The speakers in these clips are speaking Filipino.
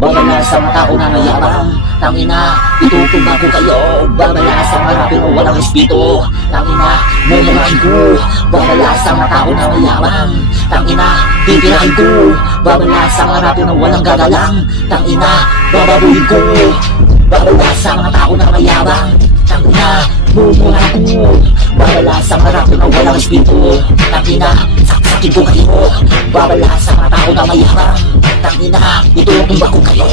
babala sa mga tao na mayabang. Tangina, itutumba ko kayo, babala sa mga pero walang respeto. Tangina, mumurahin ko, babala sa mga tao na mayabang. Tangina, titirahin ko, babala sa mga pero walang gagalang. Tangina, bababuhin ko, babala sa mga tao na mayabang. Tangina, mumurahin ko, babala sa mga pero walang respeto. Tangina, saksakin ko kayo, babala sa mga tao na mayabang. Tangina, itutumba ko kayo.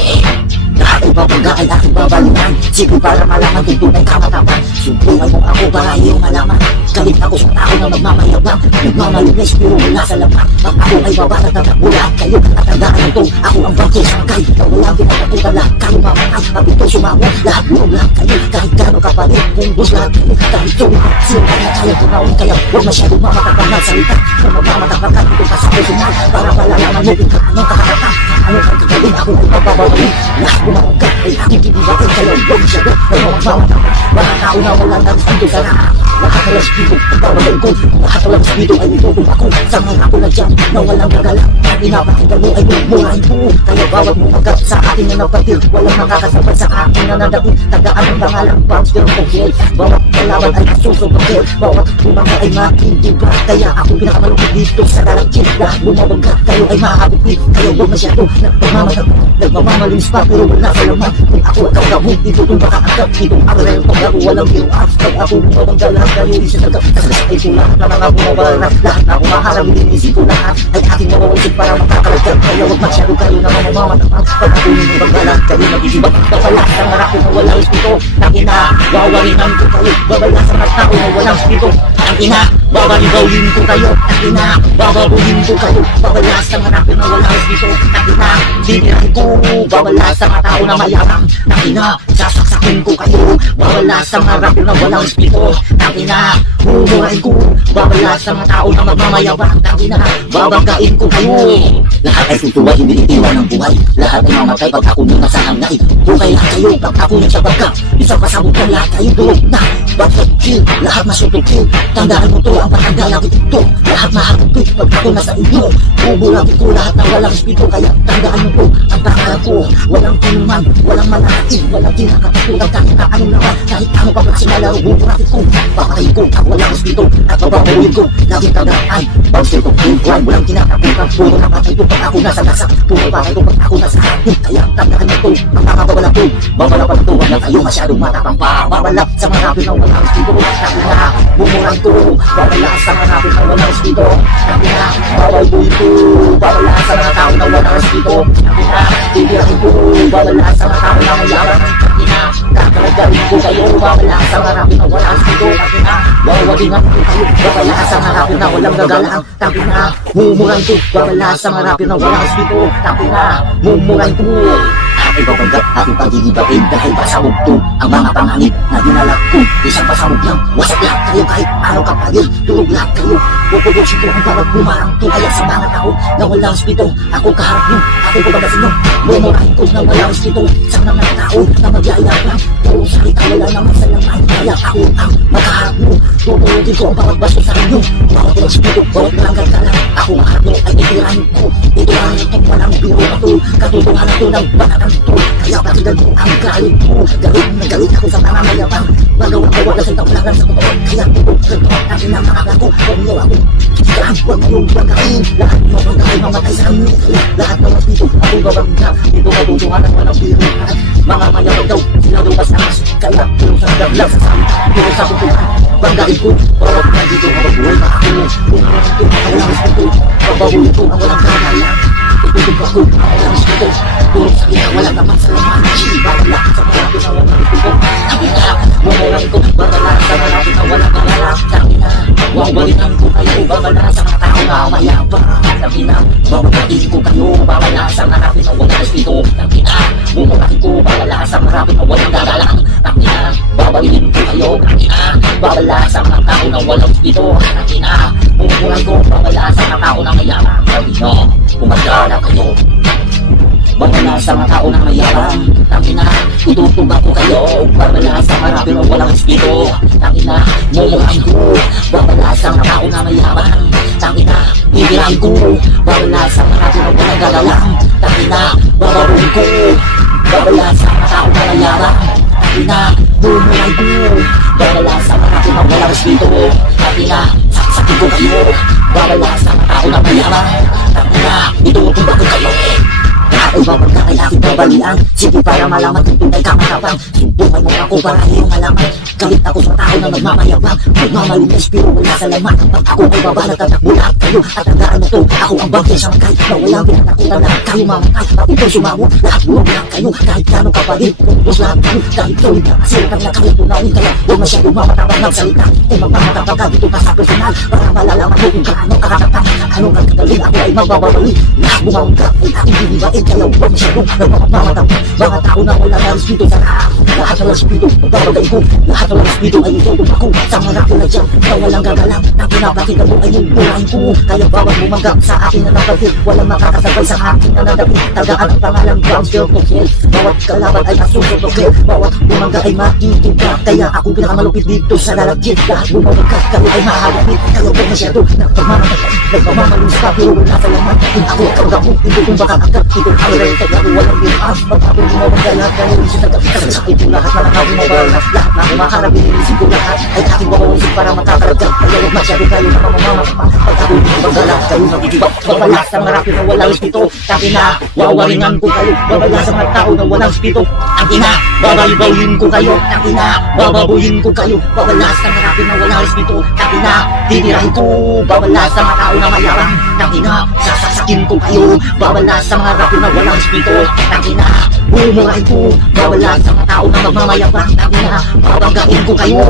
Lahat ay babangga ay aking babalingan. Sige para malaman kung tunay ka matapang. Subukan mo ako para iyong malaman. Galit ako sa tao na magmamayabang, nagmamalinis pero wala sa laman. Pag ako ay babalat na nagulat kayo, at tandaan ito, ako ang bangkay sa kay na walang pinatakutan. Lahat kayo mamatang, pag ito'y sumangon. Lahat buong lahat kayo, kahit gano'ng kapalit. Kung bus lahat kayo, kahit tumahan. Sino kaya kaya tumawin kaya huwag masyadong mamatakang na salita. Kung magmamatakang ka, ito pa sa personal. Para malalaman mo kung kaanong kaharapang. Ano kang kagaling, ako ay magbabawin. Lahat bumawagkat ay aking gibigatin. Kaya huwag masyado, ay mamagmamatakang. Mga tao na walang narisanto sa lahat. Nakakalas dito, pagbawalan ko. Nakakalas dito ay itutumba ko. Sa mga ako na dyan, na walang gagalang. Ang inapakita mo ay mumurahin ko. Kaya bawat mong agad sa akin na napatil. Walang makakasabay sa akin na nadating. Tandaan ang pangalang bounce pero pagkil. Bawat kalaban ay nasusunod. Bawat bumangga ay makindiba. Kaya ako pinakamalupit dito sa lalagkin. Lahat bumabangga, kayo ay makakapit. Kaya huwag masyado, nagmamalinis pa pero wala sa laman. Kung ako at kakabog, itutumba ka agad. Itong agarel pag ako walang iruas. Pag ako bumabangga lahat kayo isa nagkap. Ay ko lahat na mga bumabala. Lahat na kumaharap, iniisip ko lahat. Ay aking mawawalisip para makakalagyan. Kaya huwag masyado kayo na mamamamatapang. Pag ako bumabangga lahat kayo nag-isibak. Babalas ang marapin na walang respeto. Tangina, wawalinan ko kayo. Babalas ang mga tao na walang respeto. Tangina, babaligaulin ko kayo. Tangina, bababuhin ko kayo. Babalas ang marapin na walang respeto. Tangina, titirahin ko. Babalas ang mga tao na mayabang. Tangina, sasaksakin ko kayo. Babalas ang marapin na walang respeto. Tangina, mumurahin ko. Babalas ang mga tao na magmamayabang. Tangina, babanggain ko kayo. Lahat ay tutuwa, hindi itiwan ng buhay. Lahat ay mamatay pag ako nung nasa hangay. Bukay lahat kayo pag ako nagsabagka. Isang pasabog na lahat kayo durog na. Bakit kill, lahat masutukil. Tandaan mo to, ang pagkagalagit ito. Lahat mahagupit pag ako nasa inyo. Bubulagin ko lahat ng walang respeto. Kaya tandaan mo to, ang pangalan ko. Walang kinuman, walang mananatin. Walang kinakatakutan kahit na anong naman. Kahit ano pa kasi nalaro, bubulagin ko. Pakain ko ang walang respeto at bababuhin ko. Laging tandaan, bouncer ko, pinkuhan. Walang kinakatakutan, puro napatay ko pag ako nasa lasa. Puro bakay ko pag ako nasa hapin. Kaya tandaan mo to, ang mga babala ko. Babala pa to, wala kayo masyadong matapang pa. Babala sa mga rapin na walang respeto. Tangina, bumurang ko. Babala sa mga rapin na walang respeto. Tangina, bababuhin ko. Babala sa mga tao na walang respeto. Tangina, titirahin ko. Babala sa mga tao na mayabang. Tangina, kakalagarin ko kayo. Babala sa mga rapin na walang respeto. Tangina, wawalingan ko kayo. Babala sa mga rapin na walang gagalang. Tangina, mumurahin ko. Babala sa mga rapin na walang respeto. Tangina, mumurahin ko. Ay babangga, aking paggigibain dahil pasabog to ang mga panganib na dinala ko. Isang pasabog lang, wasak lahat kayo kahit araw kapagil, tulog lahat kayo. Pupubusin ko ang bawat bumarang to. Kaya sa mga tao na walang respeto, ako kaharap nyo, ako pabagasin nyo. Bumurahin ko na walang respeto sa mga tao na magyayap lang. Puro salita wala naman sa laman. Kaya ako ang makaharap nyo. Tutulogin ko ang bawat baso sa inyo. Bawat respeto, bawat malanggal ka lang. Ako kaharap nyo ay itirahin ko. Itirahin ko walang biro na to. Katotohanan to ng banatan to. Kaya pakinggan mo ang galit mo. Galit na galit ako sa mga mayabang. Magawa-gawa na sa taong lang sa totoo. Kaya ito, ganito ang aking namakaga ko. Huwag niyo ako sigaan, huwag niyo banggain. Lahat mo banggain, mamatay sa amin. Lahat ng mapito, ako babangga. Ito matutuhanan mo ng biro. Mga mayabang daw, sila daw mas-amas. Kaya pero sa gaglang sa salita, pero sa tutuhan, banggain ko. Para nandito mababuhay pa ako. Kung ito ang walang respeto, bababuhin ko ang walang kagaya. Itutup ako ang walang respeto. Puro salita, wala naman sa laman. Babala sa marami na walang respeto. Tangina, mumurang ko. Babala sa marami na walang kagalang. Tangina, wawalinan ko kayo. Babala sa mga tao na mayabang. Tangina, babalain ko kayo. Babala sa marami na walang respeto. Tangina, mumurahin ko. Babala sa marami na walang gagalang. Tangina, babalinin ko kayo. Tangina, babala sa mga tao na walang respeto. Tangina, mumurahin ko. Babala sa mga tao na mayabang. Tangina, kumagala kayo. Babala sa mga tao na mayabang. Tangina, itutumba ko kayo. Babala sa marami na walang respeto. Tangina, mumurahin ko. Babala sa mga tao na mayabang. Tangina, titirahin ko. Babala sa marami na walang gagalang. Tangina, bababuhin ko. babala sa mga tao na mayabang. Tangina, bumuhay ko, babala sa mga tao na walang respeto. Tangina, saksakin ko kayo, babala sa mga tao na mayabang. Tangina, itutumba ko kayo. Lahat ay babag na kay aking babalian. Sige para malaman kung tunay ka matapang. Subukan mo ako para iyong malaman. Galit ako sa tao na nagmamayabang. Nagmamalinis pero wala sa laman. Pag ako ay babalat at nagbulat kayo. At tandaan mo to, ako ang bangkay sa magkay. Na walang pinatakutan na kayo mamatay. Pati ko sumamo, lahat buwag lang kayo. Kahit gano'ng kapalit, putos lahat kayo. Kahit tuloy na kasi kami na kami tunawin kaya. Huwag masyadong mamatabang ng salita. Kung magmamatabang ka dito ka sa personal. Para malalaman mo kung gaano kakatang. Anong kagagaling ako ay magbabawali. Lahat bumawag ka ay aking binibain. Kaya huwag masyadong nagmamatabang. Mga tao na wala na respeto sa lahat ng respeto. Magbabagay ko, lahat ng respeto ay itutong ako. Sa mga ko na dyan, na walang gagalang. Na pinapakita mo ay yung buhay ko. Kaya bawat bumanggap sa akin na napagil. Walang makakasabay sa akin na nadapit. Tagaan ang pangalang Bouncer to Kill. Bawat kalaban ay nasusok to kill. Bawat bumangga ay makikita. Kaya ako pinakamalupit dito sa lalagyan. Lahat bumangga, kayo ay mahalapit. Kaya huwag masyado nagpamamalis ka. Pero wala sa laman. Kung ako karga mo, hindi kong baka agad. Ito ang rin, kaya ako walang bilang. Pag ako bumangga lahat na yung isip nagkapit. Sakit ko lahat na nakawin mo ba? Lahat na kumakarap, iniisip ko lahat. Ay aking bawawisip para makakaragdag. Kaya huwag masyado kayo na mamamamak. Pag ako bumangga lahat, kayo nagigibak. Babala sa marapin na walang respeto. Taki na, wawaringan ko kayo. Babala sa mga tao na walang respeto. Taki na, babaybawin ko kayo. Taki na, bababuyin ko kayo. Babala sa marapin na walang respeto. Taki na, titirahin ko. Babala sa mga tao na mayabang. Taki na, sasasakin ko kayo. Babala sa mga rapin na walang respeto. Taki na, bumurahin ko. Babala sa mga tao na magmamayabang. Taki na, babanggain ko kayo.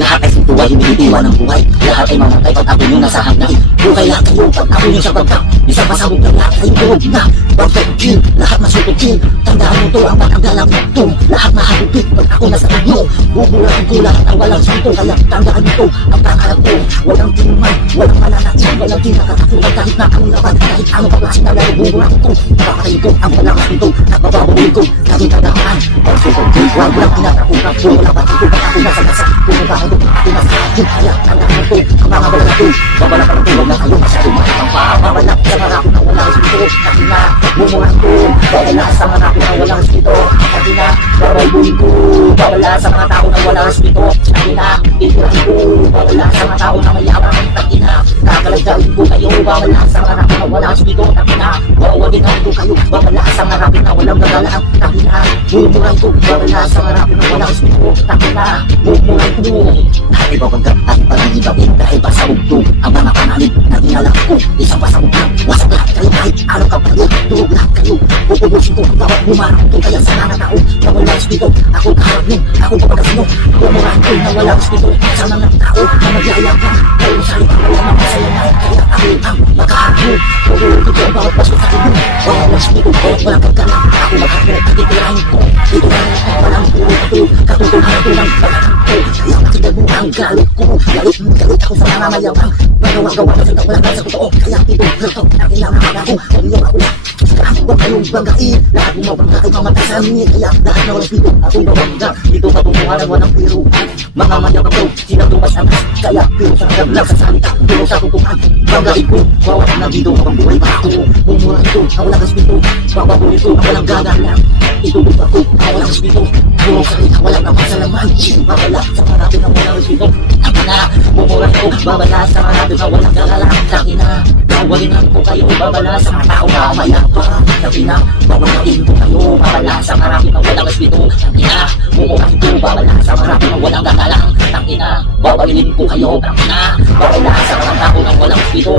Lahat ay sintuwa, hinihitiwan ng buhay. Lahat ay mamatay pag ako yung nasa hanggang. Buhay lang kayo pag ako yung sa bagka. Isang pasabog na lahat kayo buhog na. Bagka ko kill, lahat masuto kill. Tandaan mo to ang matanggalang to. Lahat mahagupit pag ako nasa inyo. Buburahin ko lahat ang walang sinto. Kaya tandaan mo to ang pangarap ko. Walang tinuman, walang mananatyan. Walang tinakatakutan kahit na ang laban. Kahit ano pa klase na lalo buburahin ko. Napakain ko ang walang sinto. Nabababuhin ko, kahit tandaan. Pagsuto kill, wag walang tinatakutan. Walang patito pag ako nasa nasa. Pumuntahan ko, ako nasa akin. Kaya tandaan mo to ang mga wala to. Babala ka ng na kayo masyadong makapang pa. Babala sa marami na walang respeto. Kasi na, bumurahin ko. Babala sa marami na walang respeto. Kasi na, babaybuhin ko. Babala sa mga tao na walang respeto. Kasi na, titirahin ko. Babala sa mga tao na mayabang. Kasi na, kakalagdawin ko kayo. Babala sa marami na walang respeto. Kasi na, wawadingan ko kayo. Babala sa marami na walang gagalaan. Kasi na, bumurahin ko. Babala sa marami na walang respeto. Kasi na, bumurahin ko. Dahil babagkat at panangibabin. Dahil pasawag to ang mga panalip na dinala ko. Isang pasawag lang, wasak lahat kayo. Kahit araw ka pa yun, tulog lahat kayo. Pupubusin ko ang bawat bumarang to. Kaya sa mga tao na walang respeto. Ako kaharap nyo, ako kapagasin nyo. Bumurahin ko na walang respeto. Sa mga tao na nagyayag lang. Kayo salita wala na masalayan. Kaya ako ang makaharap. Pupubusin ko ang bawat paso sa inyo. Walang respeto, walang pagkalang. Ako makaharap, titirahin ko. Ito na walang puro ito. Katutunan ko ng balang ko. Kaya makikita mo ang galit ko. Galit ako sa mga mayabang. Magawa-gawa kasi na walang sa totoo. Kaya ito, ito, nakilaman ako. Huwag niyo ako. Huwag kayong banggain. Lahat ng mabangga ay mamatay sa amin. Kaya lahat na walang pito, akong babangga. Ito patunguhan ng walang piro. Mga mayabang ko, sila tumas angas. Kaya piro sa hanggang lang sa salita. Piro sa tutungan. Banggain ko, bawat na dito habang buhay pa ako. Mumura ito, ang walang respeto. Bababuhin ko, ang walang gagalang. Itulog ako, ang walang respeto. Puro salita, walang napasalaman. Babala sa marami ng walang respeto. Taki na, mumura ko, babala sa marami ng walang gagalang. Taki na, bawalingan ko kayo. Babala sa mga tao na mayabang. Taki na, bawalingan ko kayo. Babala sa marami ng walang respeto. Taki na, mumura ko, babala sa marami ng walang gagalang. Taki na, bawalingan ko kayo. Taki na, babala sa mga tao ng walang respeto.